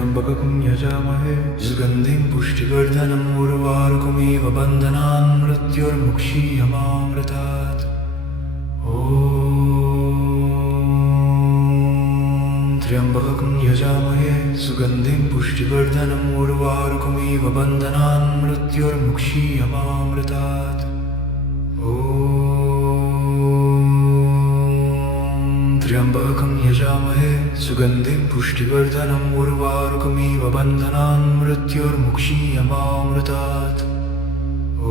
त्र्यम्बकं यजामहे सुगन्धिं पुष्टिवर्धनम् उर्वारुकमिव बन्धनान् मृत्युर्मुक्षीयमामृतात्। ॐ त्र्यम्बकं यजामहे सुगन्धिं पुष्टिवर्धनम् उर्वारुकमिव बन्धनान् मृत्युर्मुक्षीयमामृतात्। त्र्यम्बकं यजामहे सुगन्धिं पुष्टिवर्धनम् उर्वारुकमिव बन्धनान् मृत्युर्मुक्षीयमामृतात्। ॐ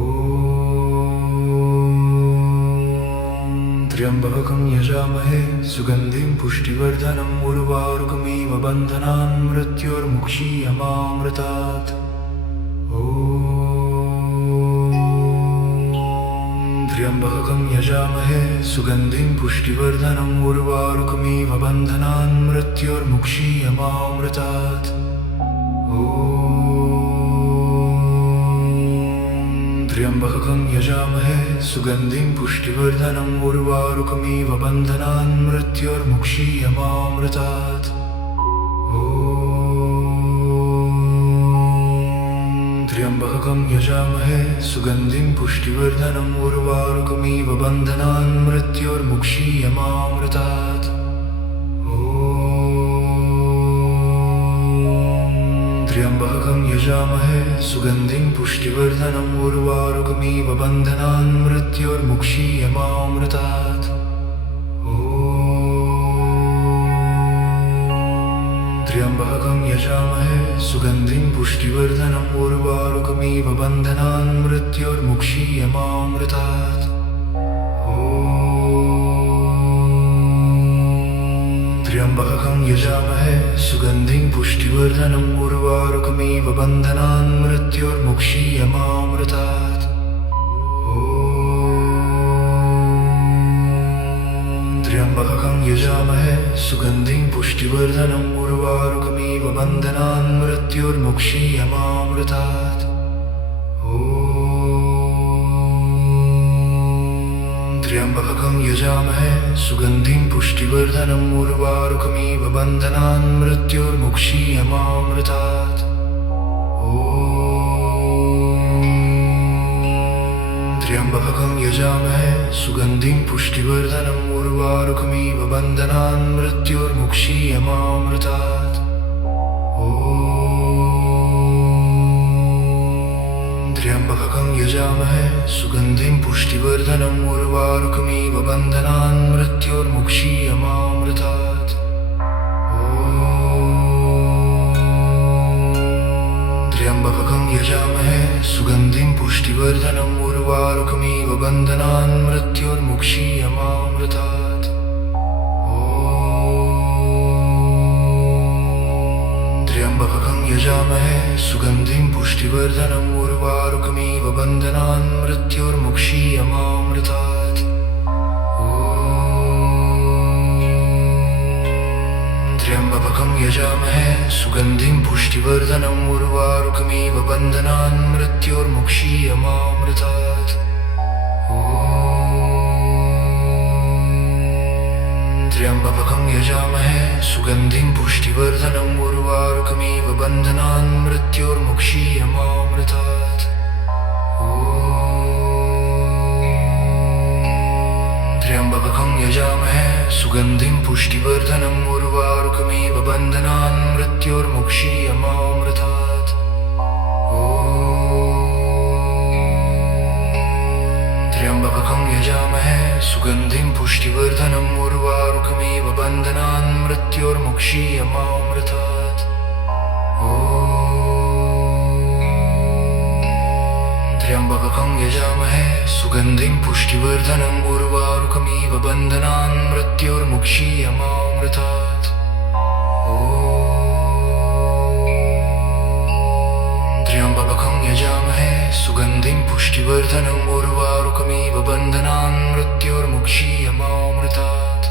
त्र्यम्बकं यजामहे सुगन्धिं पुष्टिवर्धनम् उर्वारुकमिव बन्धनान् मृत्युर्मुक्षीयमामृतात्। त्र्यम्बकं यजामहे सुगन्धिं पुष्टिवर्धनम् उर्वारुकमिव बन्धनान् मृत्युर्मुक्षीयमामृतात्। त्र्यम्बकं यजामहे सुगन्धिं पुष्टिवर्धनम् उर्वारुकमिव बन्धनान् मृत्युर्मुक्षीयमामृतात्। त्र्यम्बकं यजामहे सुगन्धिं पुष्टिवर्धनम् उर्वारुकमिव बन्धनान् मृत्युर्मुक्षीयमामृतात्। त्र्यम्बकं यजामहे सुगन्धिं पुष्टिवर्धनम् उर्वारुकमिव बन्धनान् मृत्युर्मुक्षीयमामृतात्। त्र्यम्बकं यजामहे सुगन्धिं पुष्टिवर्धनम् उर्वारुकमिव बन्धनान् मृत्युर्मुक्षीयमामृतात्। त्र्यम्बकं यजामहे सुगन्धिं पुष्टिवर्धनम् उर्वारुकमिव बन्धनान् मृत्युर्मुक्षीयमामृतात्। त्र्यम्बकं यजामहे सुगन्धिं पुष्टिवर्धनम् उर्वारुकमिव बन्धनान् मृत्युर्मुक्षीयमामृतात्। त्र्यम्बकं यजामहे सुगन्धिं पुष्टिवर्धनम् उर्वारुकमिव बन्धनान् मृत्युर्मुक्षीयमामृतात्। त्र्यम्बकं यजामहे सुगन्धिं पुष्टिवर्धनम् उर्वारुकमिव बन्धनान् मृत्युर्मुक्षीयमामृतात्। त्र्यम्बकं यजामहे सुगन्धिं पुष्टिवर्धनम् उर्वारुकमिव बन्धनान् मृत्युर्मुक्षीयमामृतात्। त्र्यम्बकं यजामहे सुगन्धिं पुष्टिवर्धनम् उर्वारुकमिव बन्धनान् मृत्युर्मुक्षीयमामृतात्। त्र्यम्बकं यजामहे सुगन्धिं पुष्टिवर्धनम् उर्वारुकमिव बन्धनान् मृत्युर्मुक्षीयमामृतात्। त्र्यम्बकं यजामहे सुगन्धिं पुष्टिवर्धनम् उर्वारुकमिव बन्धनान् मृत्युर्मुक्षीयमामृतात्। त्र्यम्बकं यजामहे सुगन्धिं पुष्टिवर्धनम् उर्वारुकमिव बन्धनान् मृत्युर्मुक्षीयमामृतात्। त्र्यम्बकं यजामहे सुगन्धिं पुष्टिवर्धनम् उर्वारुकमिव बन्धनान् मृत्युर्मुक्षीयमामृतात्। त्र्यम्बकं यजामहे सुगन्धिं पुष्टिवर्धनम् उर्वारुकमिव बन्धनान् मृत्युर्मुक्षीयमामृतात्। त्र्यम्बकं यजामहे सुगन्धिं पुष्टिवर्धनम् उर्वारुकमिव बन्धनान् मृत्युर्मुक्षीयमामृतात्। त्र्यम्बकं यजामहे सुगन्धिं पुष्टिवर्धनम् उर्वारुकमिव बन्धनान् मृत्युर्मुक्षीयमामृतात्।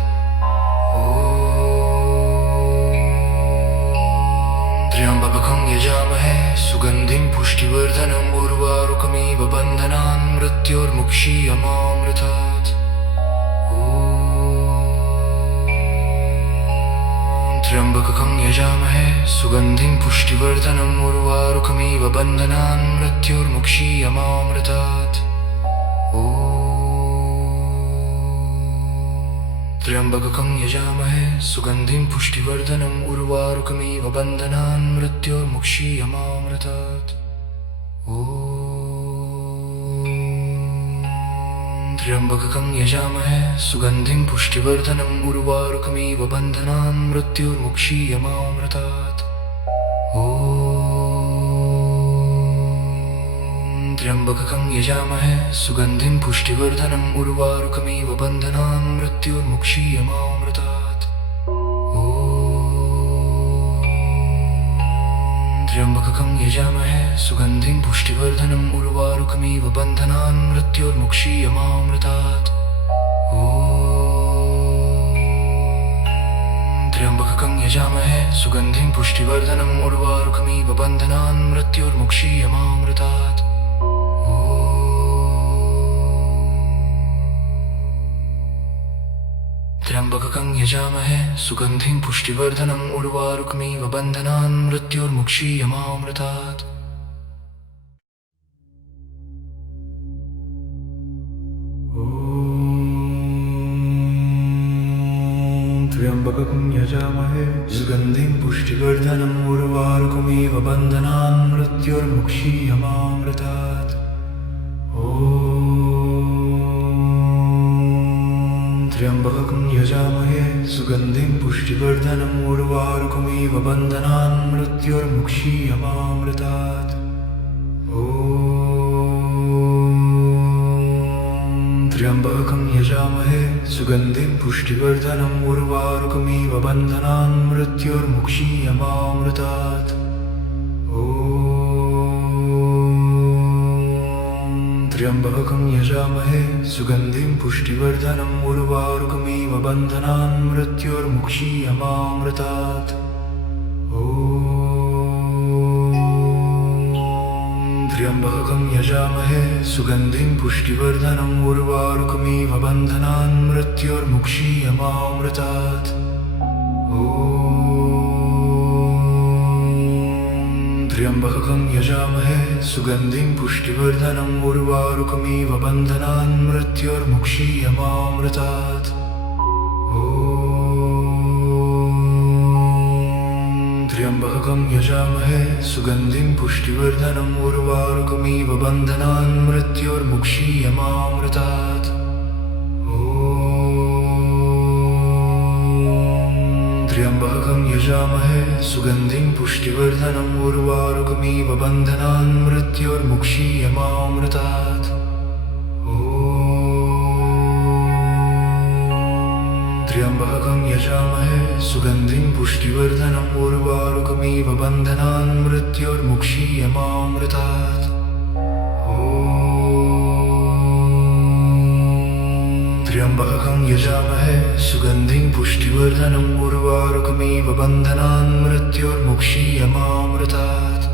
त्र्यम्बकं यजामहे सुगन्धिं पुष्टिवर्धनम् उर्वारुकमिव बन्धनान् मृत्युर्मुक्षीयमामृतात्। त्र्यम्बकं त्र्यम्बकं यजामहे सुगन्धिं पुष्टिवर्धनम् उर्वारुकमिव बन्धनान् मृत्युर्मुक्षीयमामृतात्। त्र्यम्बकं यजामहे सुगन्धिं पुष्टिवर्धनम् उर्वारुकमिव बन्धनान् मृत्युर्मुक्षीयमामृतात्। त्र्यम्बकं यजामहे सुगन्धिं पुष्टिवर्धनम् उर्वारुकमिव बन्धनान् मृत्युर्मुक्षीयमामृतात्। त्र्यम्बकं यजामहे सुगन्धिं पुष्टिवर्धनम् उर्वारुकमिव बन्धनान् मृत्युर्मुक्षीयमामृतात्। त्र्यम्बकं यजामहे सुगन्धिं पुष्टिवर्धनम् उर्वारुकमिव बन्धनान् मृत्युर्मुक्षीयमामृतात्। त्र्यम्बकं यजामहे सुगन्धिं पुष्टिवर्धनम् उर्वारुकमिव बन्धनान् मृत्युर्मुक्षीयमामृतात्। त्र्यम्बकं यजामहे सुगन्धिं पुष्टिवर्धनम् उर्वारुकमिव बन्धनान् मृत्युर्मुक्षीयमामृतात्। त्र्यम्बकं यजामहे सुगन्धिं पुष्टिवर्धनम् उर्वारुकमिव बन्धनान् मृत्युर्मुक्षीयमामृतात्। त्र्यम्बकं यजामहे सुगन्धिं पुष्टिवर्धनम् उर्वारुकमिव बन्धनान् मृत्युर्मुक्षीयमामृतात्। त्र्यम्बकं यजामहे सुगन्धिं पुष्टिवर्धनम् उर्वारुकमिव बन्धनान् मृत्युर्मुक्षीयमामृतात्। त्र्यम्बकं यजामहे सुगन्धिं पुष्टिवर्धनम् उर्वारुकमिव बन्धनान् मृत्युर्मुक्षीयमामृतात्। त्र्यम्बकं यजामहे सुगन्धिं पुष्टिवर्धनम् उर्वारुकमिव बन्धनान् मृत्युर्मुक्षीयमामृतात्। त्र्यम्बकं यजामहे सुगन्धिं पुष्टिवर्धनम् उर्वारुकमिव बन्धनान् मृत्युर्मुक्षीयमामृतात्। त्र्यम्बकं यजामहे सुगन्धिं पुष्टिवर्धनम् उर्वारुकमिव बन्धनान् मृत्युर्मुक्षीयमामृतात्। त्र्यम्बकं यजामहे सुगन्धिं पुष्टिवर्धनम् उर्वारुकमिव बन्धनान् मृत्युर्मुक्षीयमामृतात्। त्र्यम्बकं यजामहे सुगन्धिं पुष्टिवर्धनम् उर्वारुकमिव बन्धनान् मृत्युर्मुक्षीयमामृतात्। त्र्यम्बकं यजामहे सुगन्धिं पुष्टिवर्धनम् उर्वारुकमिव बन्धनान् मृत्युर्मुक्षीयमामृतात्।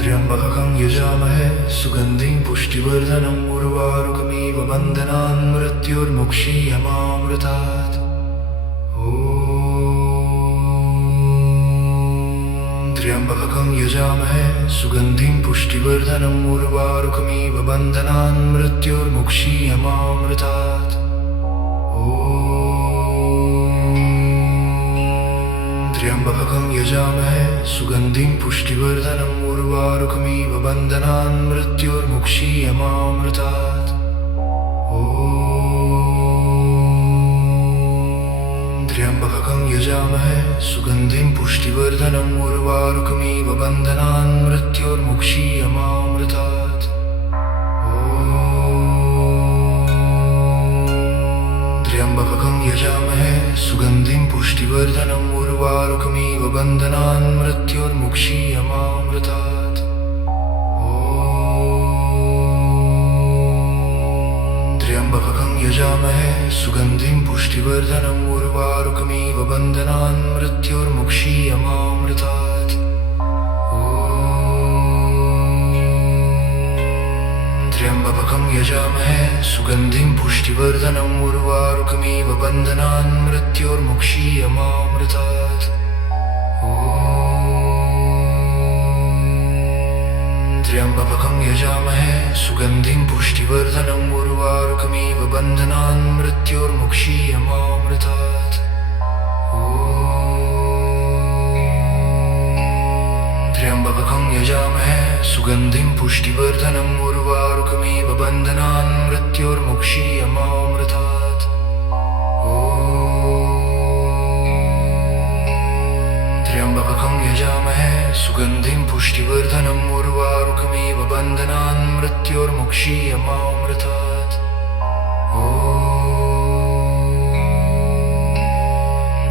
त्र्यम्बकं यजामहे सुगन्धिं पुष्टिवर्धनम् उर्वारुकमिव बन्धनान् मृत्युर्मुक्षीयमामृतात्। त्र्यम्बकं यजामहे सुगन्धिं पुष्टिवर्धनम् उर्वारुकमिव बन्धनान् मृत्युर्मुक्षीयमामृतात्। त्र्यम्बकं यजामहे सुगन्धिं पुष्टिवर्धनम् उर्वारुकमिव बन्धनान् मृत्युर्मुक्षीयमामृतात्। त्र्यम्बकं यजामहे सुगन्धिं पुष्टिवर्धनम् उर्वारुकमिव बन्धनान् मृत्युर्मुक्षीयमामृतात्। त्र्यम्बकं यजामहे सुगन्धिं पुष्टिवर्धनम् उर्वारुकमिव बन्धनान् मृत्युर्मुक्षीयमामृतात्। त्र्यम्बकं यजामहे सुगन्धिं पुष्टिवर्धनम् उर्वारुकमिव बन्धनान् मृत्युर्मुक्षीयमामृतात्। त्र्यम्बकं यजामहे सुगन्धिं पुष्टिवर्धनम् उर्वारुकमिव बन्धनान् मृत्योर्मुक्षीयमामृतात्। त्र्यम्बकं यजामहे सुगन्धिं पुष्टिवर्धनम् उर्वारुकमिव बन्धनान् मृत्योर्मुक्षीयमामृतात्। त्र्यम्बकं यजामहे सुगन्धिं पुष्टिवर्धनम् उर्वारुकमिव बन्धनान् मृत्योर्मुक्षीयमामृतात्। त्र्यम्बकं यजामहे सुगन्धिं पुष्टिवर्धनम् उर्वारुकमिव बन्धनान् मृत्योर्मुक्षीयमामृतात्।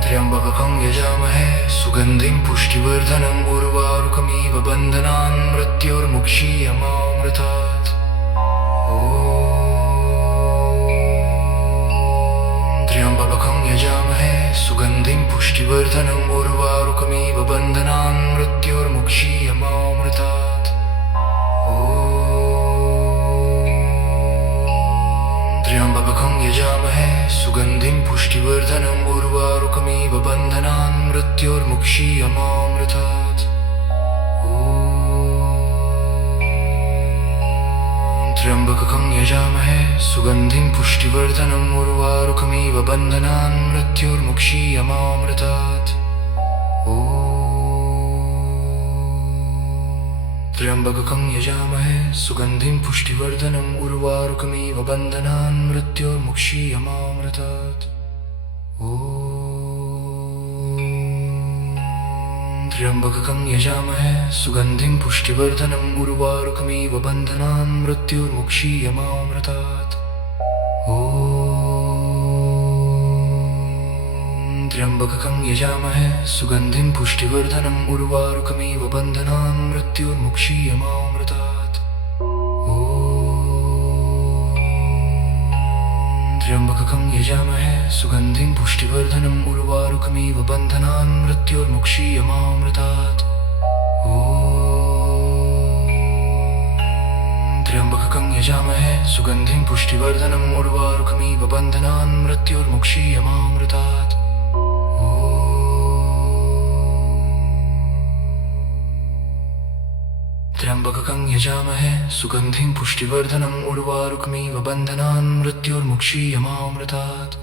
त्र्यम्बकं यजामहे सुगन्धिं पुष्टिवर्धनम् उर्वारुकमिव बन्धनान् मृत्योर्मुक्षीयमामृतात्। त्र्यम्बकं यजामहे सुगन्धिं पुष्टिवर्धनम् उर्वारुकमिव बन्धनान् मृत्योर्मुक्षीयमामृतात्। त्र्यम्बकं यजामहे सुगन्धिं पुष्टिवर्धनम् उर्वारुकमिव बन्धनान् मृत्योर्मुक्षीयमामृतात्। त्र्यम्बकं यजामहे सुगन्धिं पुष्टिवर्धनम् उर्वारुकमिव बन्धनान् मृत्योर्मुक्षीयमामृतात्। त्र्यम्बकं यजामहे सुगन्धिं पुष्टिवर्धनम् उर्वारुकमिव बन्धनान् मृत्योर्मुक्षीयमामृतात्। त्र्यम्बकं यजामहे सुगन्धिं पुष्टिवर्धनम् उर्वारुकमिव बन्धनान् मृत्योर्मुक्षीयमामृतात्। त्र्यम्बकं यजामहे सुगन्धिं पुष्टिवर्धनम् उर्वारुकमिव बन्धनान् मृत्योर्मुक्षीयमामृतात्। त्र्यम्बकं यजामहे सुगन्धिं पुष्टिवर्धनम् उर्वारुकमिव बन्धनान् मृत्योर्मुक्षीयमामृतात्। त्र्यम्बकं यजामहे सुगन्धिं पुष्टिवर्धनम् उर्वारुकमिव बन्धनान् मृत्योर्मुक्षीयमामृतात्। त्र्यम्बकं यजामहे सुगन्धिं पुष्टिवर्धनम् उर्वारुकमिव बन्धनान् मृत्योर्मुक्षीयमामृतात्।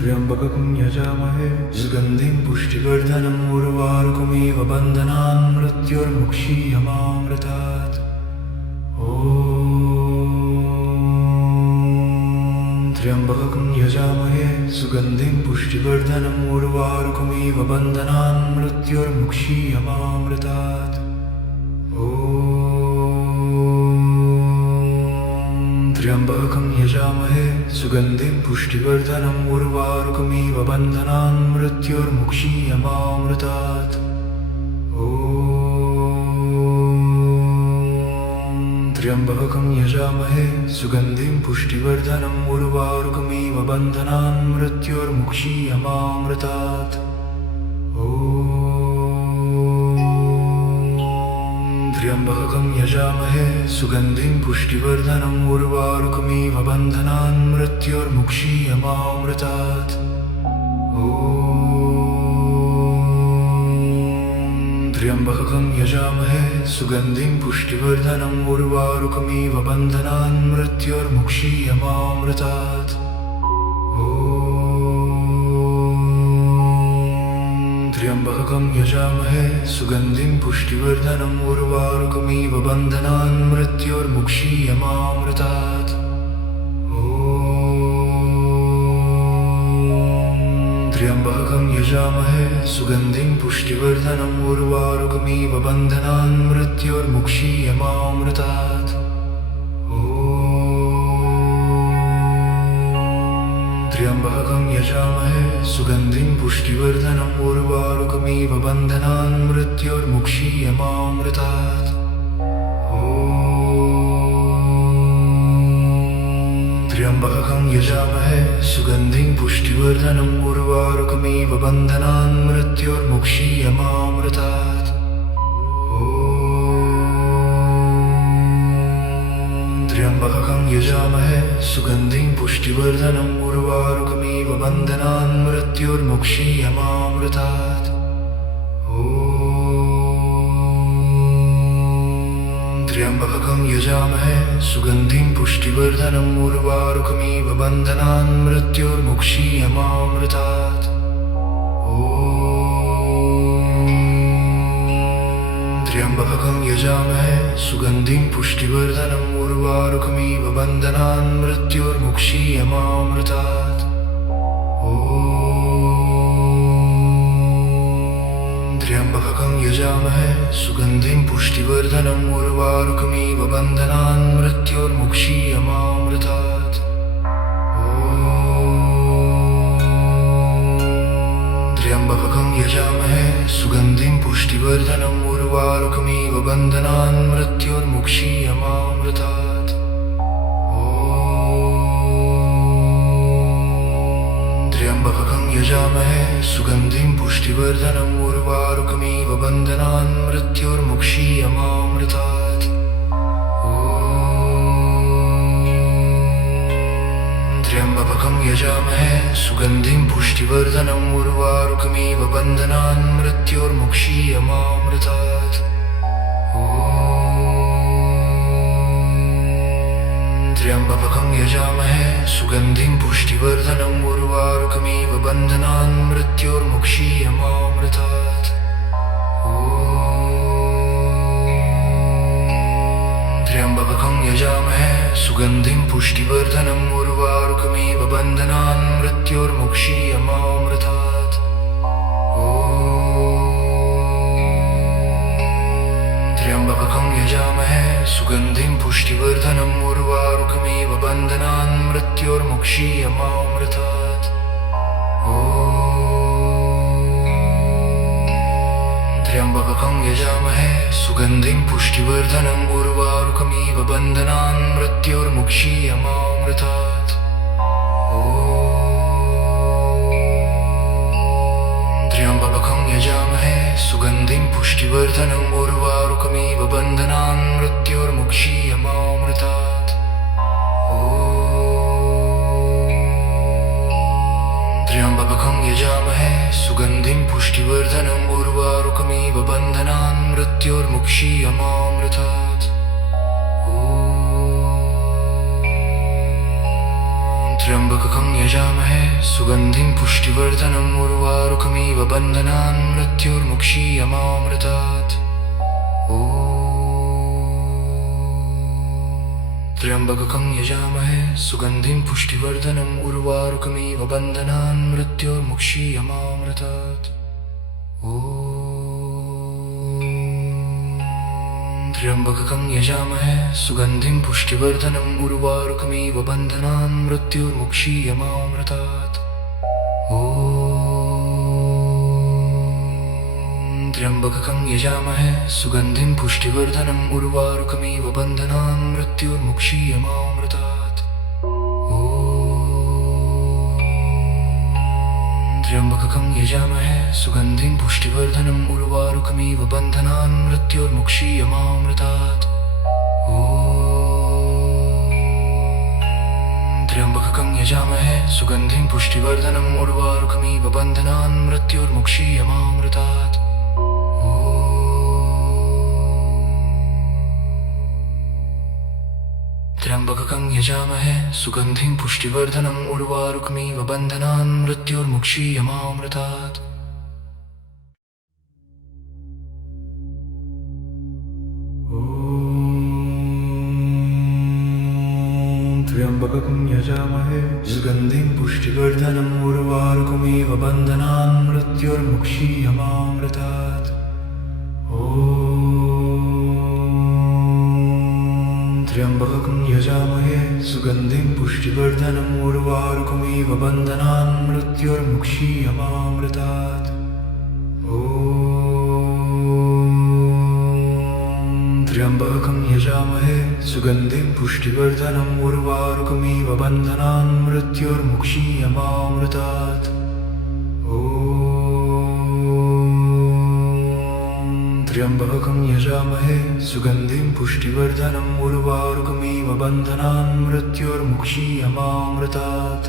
त्र्यम्बकं यजामहे सुगन्धिं पुष्टिवर्धनम् उर्वारुकमिव बन्धनान् मृत्योर्मुक्षीयमामृतात्। त्र्यम्बकं यजामहे सुगन्धिं पुष्टिवर्धनम् उर्वारुकमिव बन्धनान् मृत्योर्मुक्षीयमामृतात्। त्र्यम्बकं यजामहे सुगन्धिं पुष्टिवर्धनम् उर्वारुकमिव बन्धनान् मृत्योर्मुक्षीयमामृतात्। त्र्यम्बकं यजामहे सुगन्धिं पुष्टिवर्धनम् उर्वारुकमिव बन्धनान् मृत्योर्मुक्षीयमामृतात्। त्र्यम्बकं यजामहे सुगन्धिं पुष्टिवर्धनम् उर्वारुकमिव बन्धनान् मृत्योर्मुक्षीयमामृतात्। त्र्यम्बकं यजामहे सुगन्धिं पुष्टिवर्धनम् उर्वारुकमिव बन्धनान् मृत्योर्मुक्षीयमामृतात्। त्र्यम्बकं यजामहे सुगन्धिं पुष्टिवर्धनम् उर्वारुकमिव बन्धनान् मृत्योर्मुक्षीयमामृतात्। त्र्यम्बकं यजामहे सुगन्धिं पुष्टिवर्धनम् उर्वारुकमिव बन्धनान् मृत्योर्मुक्षीयमामृतात्। त्र्यम्बकं यजामहे सुगन्धिं पुष्टिवर्धनम् उर्वारुकमिव बन्धनान् मृत्योर्मुक्षीयमामृतात्। त्र्यम्बकं यजामहे सुगन्धिं पुष्टिवर्धनम् उर्वारुकमिव बन्धनान् मृत्योर्मुक्षीयमामृतात्। त्र्यम्बकं यजामहे सुगन्धिं पुष्टिवर्धनम् उर्वारुकमिव बन्धनान् मृत्योर्मुक्षीयमामृतात्। त्र्यम्बकं यजामहे सुगन्धिं पुष्टिवर्धनम् उर्वारुकमिव बन्धनान् मृत्योर्मुक्षीयमामृतात्। त्र्यम्बकं यजामहे सुगन्धिं पुष्टिवर्धनम् उर्वारुकमिव बन्धनान् मृत्योर्मुक्षीयमामृतात्। त्र्यम्बकं यजामहे सुगन्धिं पुष्टिवर्धनम् उर्वारुकमिव बन्धनान् मृत्योर्मुक्षीयमामृतात्। त्र्यम्बकं यजामहे सुगन्धिं पुष्टिवर्धनम् उर्वारुकमिव बन्धनान् मृत्योर्मुक्षीयमामृतात्। त्र्यम्बकं यजामहे सुगन्धिं पुष्टिवर्धनम् उर्वारुकमिव बन्धनान् मृत्योर्मुक्षीयमामृतात्। त्र्यम्बकं यजामहे सुगन्धिं पुष्टिवर्धनम् उर्वारुकमिव बन्धनान् मृत्योर्मुक्षीयमामृतात्। त्र्यम्बकं यजामहे सुगन्धिं पुष्टिवर्धनम् उर्वारुकमिव बन्धनान् मृत्योर्मुक्षीयमामृतात्। त्र्यम्बकं यजामहे सुगन्धिं पुष्टिवर्धनम् उर्वारुकमिव बन्धनान् मृत्योर्मुक्षीयमामृतात्। त्र्यम्बकं यजामहे सुगन्धिं पुष्टिवर्धनम् उर्वारुकमिव बन्धनान् मृत्योर्मुक्षीयमामृतात्। त्र्यम्बकं यजामहे सुगन्धिं पुष्टिवर्धनम् उर्वारुकमिव बन्धनान् मृत्योर्मुक्षीयमामृतात्। त्र्यम्बकं यजामहे सुगन्धिं पुष्टिवर्धनम् उर्वारुकमिव बन्धनान् मृत्योर्मुक्षीयमामृतात्। त्र्यम्बकं यजामहे सुगन्धिं पुष्टिवर्धनम् उर्वारुकमिव बन्धनान् मृत्योर्मुक्षीयमामृतात्। त्र्यम्बकं यजामहे सुगन्धिं पुष्टिवर्धनम् उर्वारुकमिव बन्धनान् मृत्योर्मुक्षीयमामृतात्। त्र्यम्बकं यजामहे सुगन्धिं पुष्टिवर्धनम् उर्वारुकमिव बन्धनान् मृत्योर्मुक्षीयमामृतात्। त्र्यम्बकं यजामहे सुगन्धिं पुष्टिवर्धनम् उर्वारुकमिव बन्धनान् मृत्योर्मुक्षीयमामृतात्। त्र्यम्बकं यजामहे सुगन्धिं पुष्टिवर्धनम् उर्वारुकमिव बन्धनान् मृत्योर्मुक्षीयमामृतात्। त्र्यम्बकं यजामहे सुगन्धिं पुष्टिवर्धनम् उर्वारुकमिव बन्धनान् मृत्योर्मुक्षीयमामृतात्। त्र्यम्बकं यजामहे सुगन्धिं पुष्टिवर्धनम् उर्वारुकमिव बन्धनान् मृत्योर्मुक्षीयमामृतात्। त्र्यम्बकं यजामहे सुगन्धिं पुष्टिवर्धनम् उर्वारुकमिव बन्धनान् मृत्योर्मुक्षीयमामृतात्। त्र्यम्बकं यजामहे सुगन्धिं पुष्टिवर्धनम् उर्वारुकमिव बन्धनान् मृत्योर्मुक्षीयमामृतात्। त्र्यम्बकं यजामहे सुगन्धिं पुष्टिवर्धनम् उर्वारुकमिव बन्धनान् मृत्योर्मुक्षीयमामृतात्। त्र्यम्बकं यजामहे सुगन्धिं पुष्टिवर्धनम् उर्वारुकमिव बन्धनान् मृत्योर्मुक्षीयमामृतात्। त्र्यम्बकं यजामहे सुगन्धिं पुष्टिवर्धनम् उर्वारुकमिव बन्धनान् मृत्योर्मुक्षीयमामृतात्।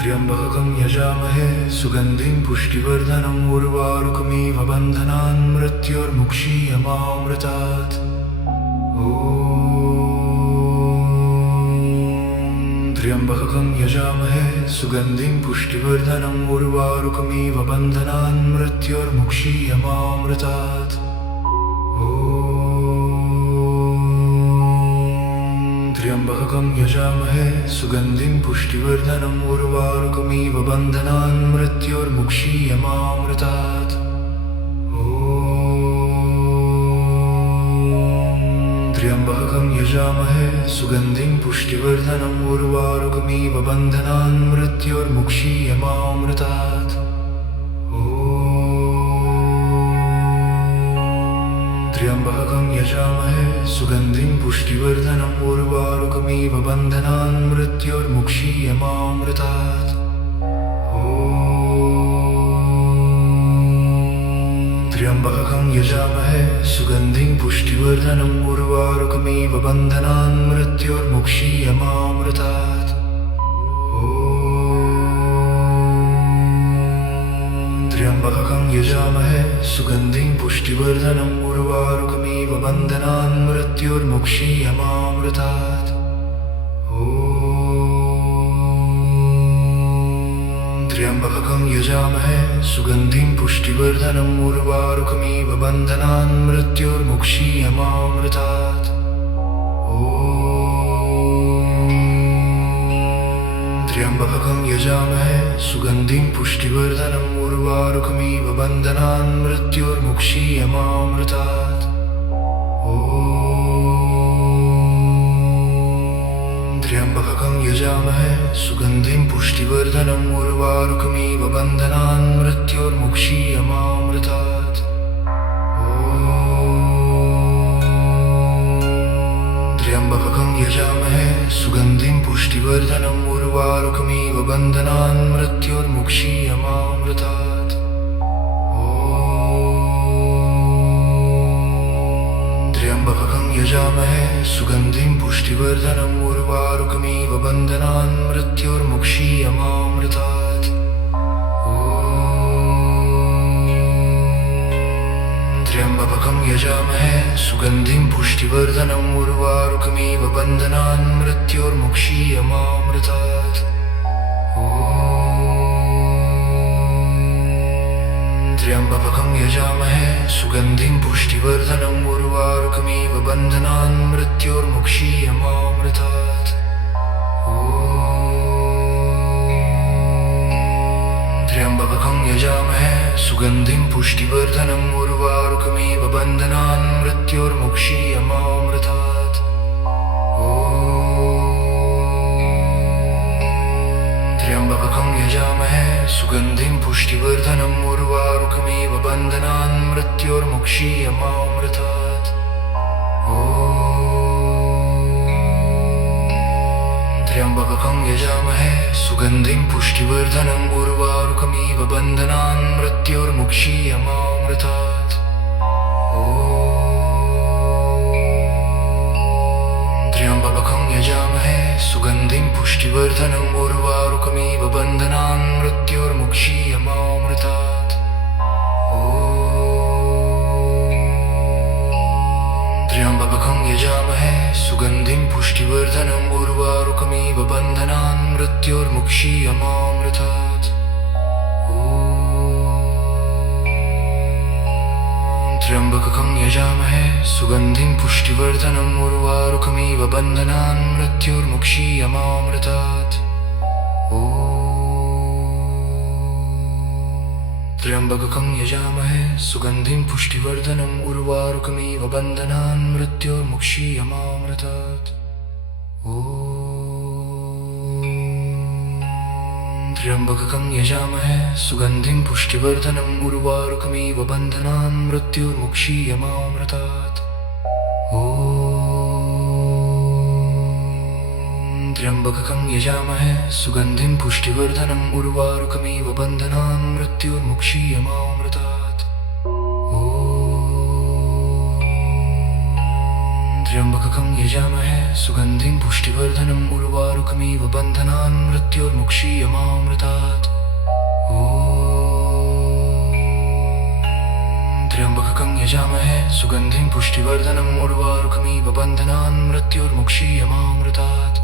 त्र्यम्बकं यजामहे सुगन्धिं पुष्टिवर्धनम् उर्वारुकमिव बन्धनान् मृत्योर्मुक्षीयमामृतात्। त्र्यम्बकं यजामहे सुगन्धिं पुष्टिवर्धनम् उर्वारुकमिव बन्धनान् मृत्योर्मुक्षीयमामृतात्। त्र्यम्बकं यजामहे सुगन्धिं पुष्टिवर्धनम् उर्वारुकमिव बन्धनान् मृत्योर्मुक्षीयमामृतात्। त्र्यम्बकं यजामहे सुगन्धिं पुष्टिवर्धनम् उर्वारुकमिव बन्धनान् मृत्योर्मुक्षीयमामृतात्। त्र्यम्बकं यजामहे सुगन्धिं पुष्टिवर्धनम् उर्वारुकमिव बन्धनान् मृत्योर्मुक्षीयमामृतात्। त्र्यम्बकं यजामहे सुगन्धिं पुष्टिवर्धनम् उर्वारुकमिव बन्धनान् मृत्योर्मुक्षीयमामृतात्। त्र्यम्बकं यजामहे सुगन्धिं पुष्टिवर्धनम् उर्वारुकमिव बन्धनान् मृत्योर्मुक्षीयमामृतात्। त्र्यम्बकं यजामहे सुगन्धिं पुष्टिवर्धनम् उर्वारुकमिव बन्धनान् मृत्योर्मुक्षीयमामृतात्। त्र्यम्बकं यजामहे सुगन्धिं पुष्टिवर्धनम् उर्वारुकमिव बन्धनान् मृत्योर्मुक्षीयमामृतात्। त्र्यम्बकं यजामहे सुगन्धिं पुष्टिवर्धनम् उर्वारुकमिव बन्धनान् मृत्योर्मुक्षीयमामृतात्। त्र्यम्बकं यजामहे सुगन्धिं पुष्टिवर्धनम् उर्वारुकमिव बन्धनान् मृत्योर्मुक्षीयमामृतात्। त्र्यम्बकं यजामहे सुगन्धिं पुष्टिवर्धनम् उर्वारुकमिव बन्धनान् मृत्योर्मुक्षीयमामृतात्। त्र्यम्बकं यजामहे सुगन्धिं पुष्टिवर्धनम् उर्वारुकमिव बन्धनान् मृत्योर्मुक्षीयमामृतात्। त्र्यम्बकं यजामहे सुगन्धिं पुष्टिवर्धनम् उर्वारुकमिव बन्धनान् मृत्योर्मुक्षीयमामृतात्। त्र्यम्बकं यजामहे सुगन्धिं पुष्टिवर्धनम् उर्वारुकमिव बन्धनान् मृत्योर्मुक्षीयमामृतात्। त्र्यम्बकं यजामहे सुगन्धिं पुष्टिवर्धनम् उर्वारुकमिव बन्धनान् मृत्योर्मुक्षीयमामृतात्। त्र्यम्बकं यजामहे सुगन्धिं पुष्टिवर्धनम् उर्वारुकमिव बन्धनान् मृत्योर्मुक्षीयमामृतात्। त्र्यम्बकं यजामहे सुगन्धिं पुष्टिवर्धनम् उर्वारुकमिव बन्धनान् मृत्योर्मुक्षीयमामृतात्। त्र्यम्बकं यजामहे सुगन्धिं पुष्टिवर्धनम् उर्वारुकमिव बन्धनान् मृत्योर्मुक्षीयमामृतात्। त्र्यम्बकं यजामहे सुगन्धिं पुष्टिवर्धनम् उर्वारुकमिव बन्धनान् मृत्योर्मुक्षीयमामृतात्। त्र्यम्बकं यजामहे सुगन्धिं पुष्टिवर्धनम् उर्वारुकमिव बन्धनान् मृत्योर्मुक्षीयमामृतात्। त्र्यम्बकं यजामहे सुगन्धिं पुष्टिवर्धनम् उर्वारुकमिव बन्धनान् मृत्युर्मुक्षीयमामृतात्। ॐ त्र्यम्बकं यजामहे सुगन्धिं पुष्टिवर्धनम् उर्वारुकमिव बन्धनान् मृत्युर्मुक्षीयमामृतात्। त्र्यम्बकं यजामहे सुगन्धिं पुष्टिवर्धनम् उर्वारुकमिव बन्धनान् मृत्युर्मुक्षीयमामृतात्। त्र्यम्बकं यजामहे सुगन्धिं पुष्टिवर्धनम् उर्वारुकमिव बन्धनान् मृत्युर्मुक्षीयमामृतात्।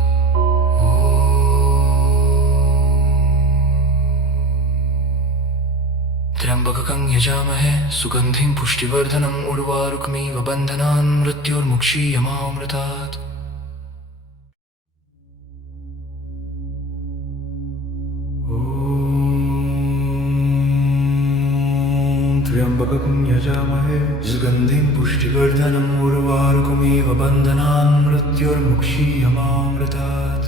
त्र्यम्बकं यजामहे सुगन्धिं पुष्टिवर्धनम् उर्वारुकमिव बन्धनान् मृत्युर्मुक्षीयमामृतात्। त्र्यम्बकं यजामहे सुगन्धिं पुष्टिवर्धनम् उर्वारुकमिव बन्धनान् मृत्युर्मुक्षीयमामृतात्।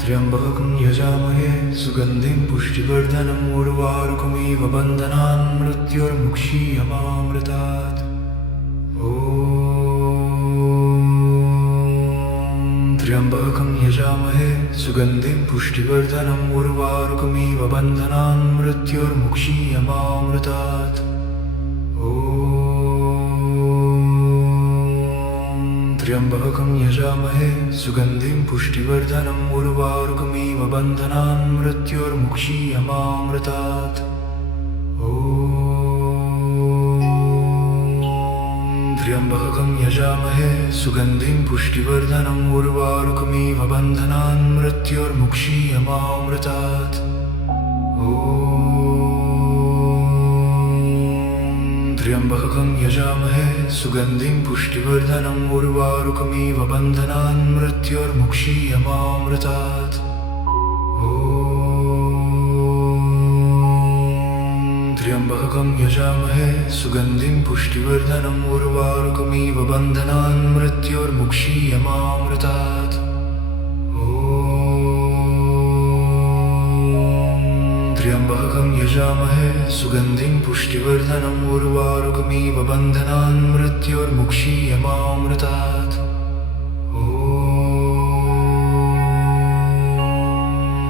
त्र्यम्बकं यजामहे सुगन्धिं पुष्टिवर्धनम् उर्वारुकमिव बन्धनान् मृत्युर्मुक्षीयमामृतात्। त्र्यम्बकं यजामहे सुगन्धिं पुष्टिवर्धनम् उर्वारुकमिव बन्धनान् मृत्युर्मुक्षीयमामृतात्। त्र्यम्बकं यजामहे सुगन्धिं पुष्टिवर्धनम् उर्वारुकमिव बन्धनान् मृत्युर्मुक्षीयमामृतात्। त्र्यम्बकं यजामहे सुगन्धिं पुष्टिवर्धनम् उर्वारुकमिव बन्धनान् मृत्युर्मुक्षीयमामृतात्। त्र्यम्बकं यजामहे सुगन्धिं पुष्टिवर्धनम् उर्वारुकमिव बन्धनान् मृत्युर्मुक्षीयमामृतात्। त्र्यम्बकं यजामहे सुगन्धिं पुष्टिवर्धनम् उर्वारुकमिव बन्धनान् मृत्युर्मुक्षीयमामृतात्। त्र्यम्बकं यजामहे सुगन्धिं पुष्टिवर्धनम् उर्वारुकमिव बन्धनान् मृत्युर्मुक्षीयमामृतात्।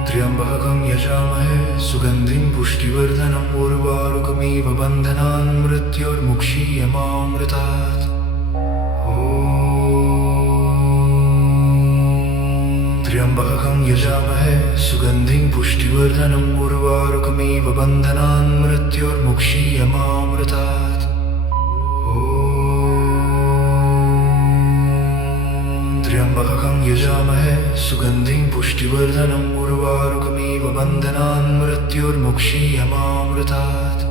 त्र्यम्बकं यजामहे सुगन्धिं पुष्टिवर्धनम् उर्वारुकमिव बन्धनान् मृत्युर्मुक्षीयमामृतात्। त्र्यम्बकं यजामहे सुगन्धिं पुष्टिवर्धनम् उर्वारुकमिव बन्धनान् मृत्युर्मुक्षीयमामृतात्। त्र्यम्बकं यजामहे सुगन्धिं पुष्टिवर्धनम् उर्वारुकमिव बन्धनान् मृत्युर्मुक्षीयमामृतात्।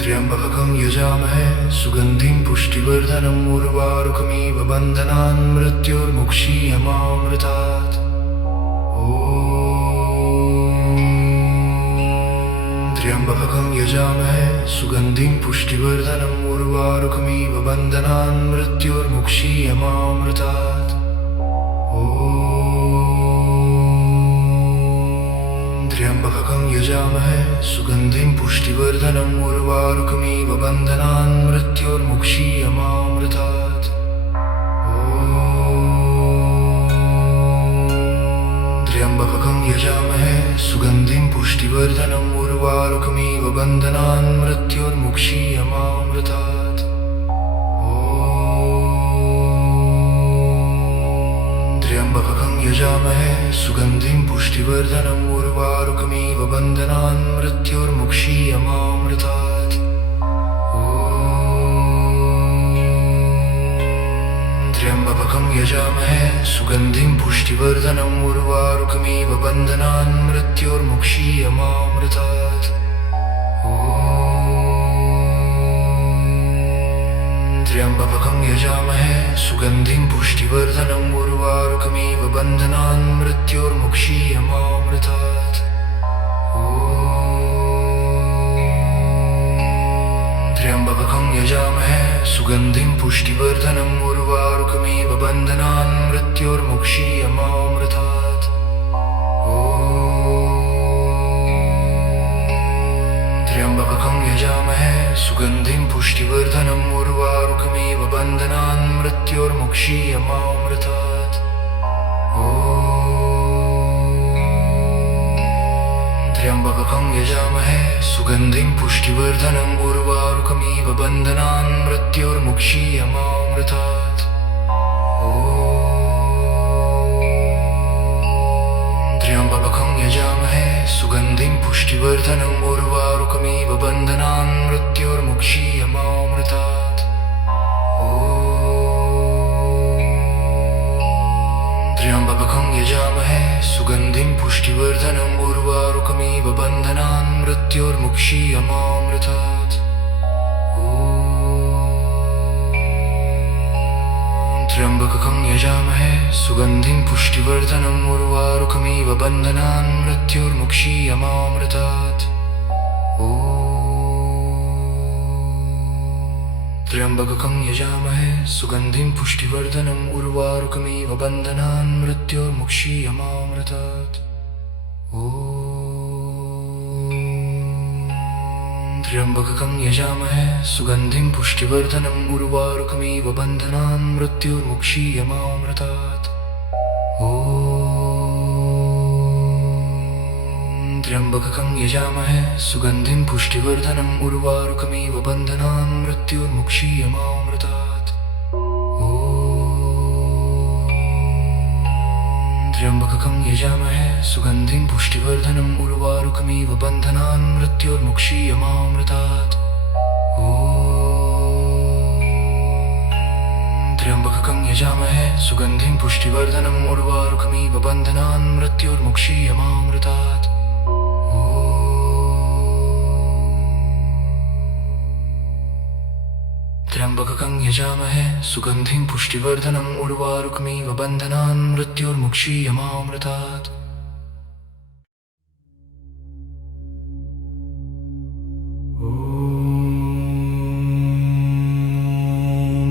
त्र्यम्बकं यजामहे सुगन्धिं पुष्टिवर्धनम् उर्वारुकमिव बन्धनान् मृत्युर्मुक्षीयमामृतात्। त्र्यम्बकं यजामहे सुगन्धिं पुष्टिवर्धनम् उर्वारुकमिव बन्धनान् मृत्युर्मुक्षीयमामृतात्। त्र्यम्बकं यजामहे सुगन्धिं पुष्टिवर्धनम् उर्वारुकमिव बन्धनान् मृत्युर्मुक्षीयमामृतात्। त्र्यम्बकं यजामहे सुगन्धिं पुष्टिवर्धनम् उर्वारुकमिव बन्धनान् मृत्युर्मुक्षीयमामृतात्। त्र्यम्बकं यजामहे सुगन्धिं पुष्टिवर्धनम् उर्वारुकमिव बन्धनान् मृत्युर्मुक्षीयमामृतात्। त्र्यम्बकं यजामहे सुगन्धिं पुष्टिवर्धनम् उर्वारुकमिव बन्धनान् मृत्युर्मुक्षीयमामृतात्। त्र्यम्बकं यजामहे सुगन्धिं पुष्टिवर्धनम् उर्वारुकमिव बन्धनान् मृत्युर्मुक्षीयमामृतात्। त्र्यम्बकं त्र्यम्बकं यजामहे सुगन्धिं पुष्टिवर्धनम् उर्वारुकमिव बन्धनान् मृत्योर्मुक्षीयमामृतात्। त्र्यम्बकं यजामहे सुगन्धिं पुष्टिवर्धनम् उर्वारुकमिव बन्धनान् मृत्योर्मुक्षीयमामृतात्। त्र्यम्बकं यजामहे सुगन्धिं पुष्टिवर्धनम् उर्वारुकमिव बन्धनान् मृत्योर्मुक्षीयमामृतात्। त्र्यम्बकं यजामहे सुगन्धिं पुष्टिवर्धनम् उर्वारुकमिव बन्धनान् मृत्योर्मुक्षीयमामृतात्। त्र्यम्बकं यजामहे सुगन्धिं पुष्टिवर्धनम् उर्वारुकमिव बन्धनान् मृत्योर्मुक्षीयमामृतात्। त्र्यम्बकं यजामहे सुगन्धिं पुष्टिवर्धनम् उर्वारुकमिव बन्धनान् मृत्योर्मुक्षीयमामृतात्। त्र्यम्बकं यजामहे सुगन्धिं पुष्टिवर्धनम् उर्वारुकमिव बन्धनान् मृत्योर्मुक्षीयमामृतात्। त्र्यम्बकं यजामहे सुगन्धिं पुष्टिवर्धनम् उर्वारुकमिव बन्धनान् मृत्योर्मुक्षीयमामृतात्। त्र्यम्बकं यजामहे सुगन्धिं पुष्टिवर्धनम् उर्वारुकमिव बन्धनान् मृत्योर्मुक्षीयमामृतात्। त्र्यम्बकं यजामहे सुगन्धिं पुष्टिवर्धनम् उर्वारुकमिव बन्धनान् मृत्योर्मुक्षीयमामृतात्। त्र्यम्बकं यजामहे सुगन्धिं पुष्टिवर्धनम् उर्वारुकमिव बन्धनान् मृत्योर्मुक्षीयमामृतात्। त्र्यम्बकं यजामहे सुगन्धिं पुष्टिवर्धनम् उर्वारुकमिव बन्धनान् मृत्योर्मुक्षीयमामृतात्।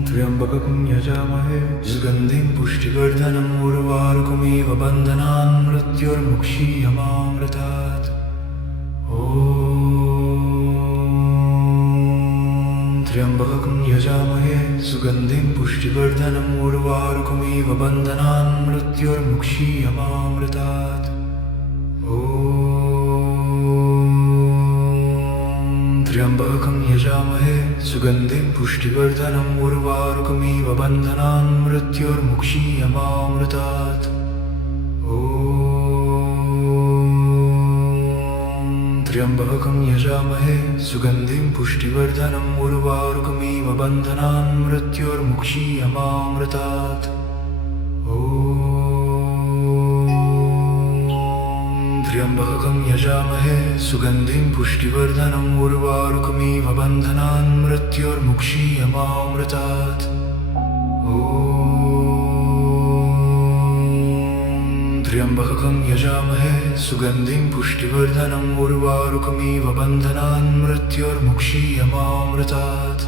त्र्यम्बकं यजामहे सुगन्धिं पुष्टिवर्धनम् उर्वारुकमिव बन्धनान् मृत्योर्मुक्षीयमामृतात्। त्र्यम्बकं यजामहे सुगन्धिं पुष्टिवर्धनम् उर्वारुकमिव बन्धनान् मृत्योर्मुक्षीयमामृतात्। त्र्यम्बकं यजामहे सुगन्धिं पुष्टिवर्धनम् उर्वारुकमिव बन्धनान् मृत्योर्मुक्षीयमामृतात्। त्र्यम्बकं यजामहे सुगन्धिं पुष्टिवर्धनम् उर्वारुकमिव बन्धनान् मृत्योर्मुक्षीयमामृतात्। त्र्यम्बकं यजामहे सुगन्धिं पुष्टिवर्धनम् उर्वारुकमिव बन्धनान् मृत्योर्मुक्षीयमामृतात्। त्र्यम्बकं यजामहे सुगन्धिं पुष्टिवर्धनम् उर्वारुकमिव बन्धनान् मृत्योर्मुक्षीयमामृतात्।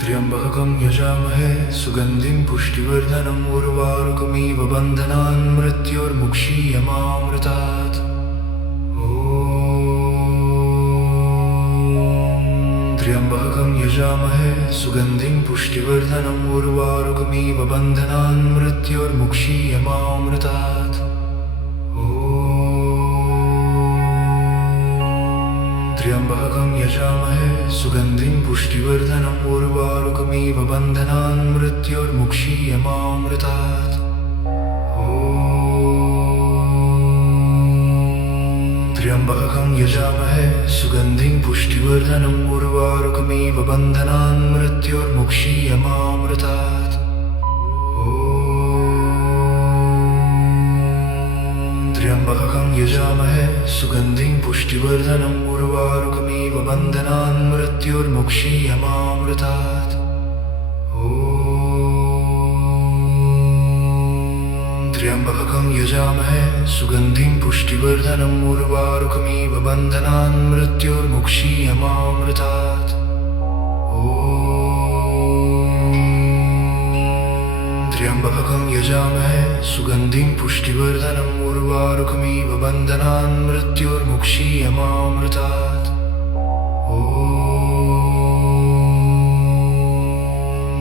त्र्यम्बकं यजामहे सुगन्धिं पुष्टिवर्धनम् उर्वारुकमिव बन्धनान् मृत्योर्मुक्षीयमामृतात्। त्र्यम्बकं यजामहे सुगन्धिं पुष्टिवर्धनम् उर्वारुकमिव बन्धनान् मृत्योर्मुक्षीयमामृतात्। त्र्यम्बकं यजामहे सुगन्धिं पुष्टिवर्धनम् उर्वारुकमिव बन्धनान् मृत्योर्मुक्षीयमामृतात्। त्र्यम्बकं यजामहे सुगन्धिं पुष्टिवर्धनम् उर्वारुकमिव बन्धनान् मृत्योर्मुक्षीयमामृतात्। त्र्यम्बकं यजामहे सुगन्धिं पुष्टिवर्धनम् उर्वारुकमिव बन्धनान् मृत्योर्मुक्षीयमामृतात्। त्र्यम्बकं यजामहे सुगन्धिं पुष्टिवर्धनम् उर्वारुकमिव बन्धनान् मृत्योर्मुक्षीयमामृतात्। त्र्यम्बकं यजामहे सुगन्धिं पुष्टिवर्धनम् उर्वारुकमिव बन्धनान् मृत्योर्मुक्षीयमामृतात्।